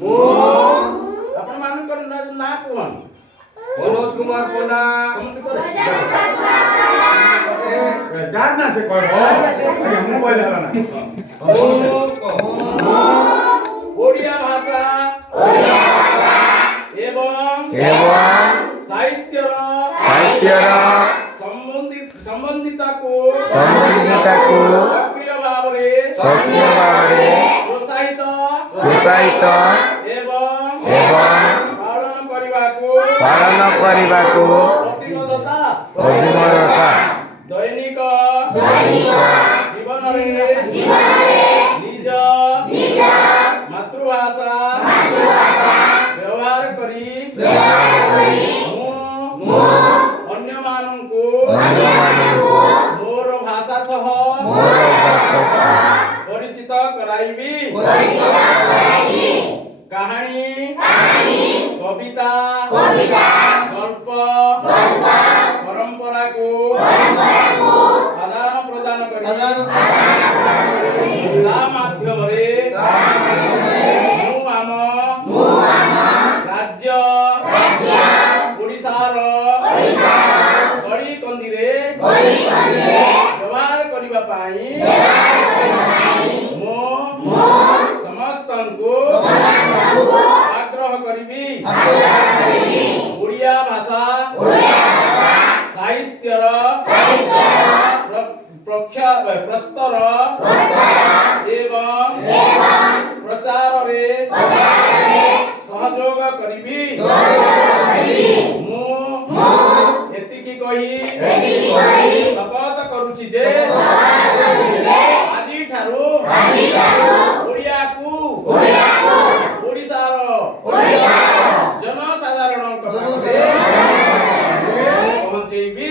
ମୁଁ ଆପଣ ମାନଙ୍କର ନା କଣ? मनोज कुमार पंडा ସମସ୍ତେ କରେ। ଯାର ନା ସେ କହିବ ମୁଁ କହିଲେ ହେଲା ନା ଓଡ଼ିଆ ଭାଷା ଏବଂ ସାହିତ୍ୟର ସମ୍ବନ୍ଧିତାକୁ ସକ୍ରିୟ ଭାବରେ ପ୍ରୋତ୍ସାହିତ ଏବଂ ପାଳନ କରିବାକୁ ପ୍ରତିବଦ୍ଧତା ଦୈନିକ ଜୀବନରେ ନିଜ ମାତୃଭାଷା ବ୍ୟବହାର କରି ମୁଁ ଅନ୍ୟମାନଙ୍କୁ ମୋର ଭାଷା ସହ ପରିଚିତ କରାଇବି। କାହାଣୀ କବିତା ଗଳ୍ପ ପରମ୍ପରାକୁ ଆଦାନ ପ୍ରଦାନ କରି ତା ମାଧ୍ୟମରେ ମୁଁ ଆମ ରାଜ୍ୟ ଓଡ଼ିଶାର ଗଳିକନ୍ଦିରେ ବ୍ୟବହାର କରିବା ପାଇଁ ମୁଁ ସମସ୍ତଙ୍କୁ ଆଗ୍ରହ କରିବି। ଓଡ଼ିଆ ଭାଷା ସାହିତ୍ୟର ପ୍ରସ୍ତର ଏବଂ ପ୍ରଚାରରେ ସହଯୋଗ କରିବି। ମୁଁ ଏତିକି କହି ଶପଥ କରୁଛି ଯେ ଆଜିଠାରୁ ଓଡ଼ିଆକୁ ଓଡ଼ିଶାର ଜନସାଧାରଣଙ୍କ ପାଖରେ ପହଞ୍ଚେଇବି।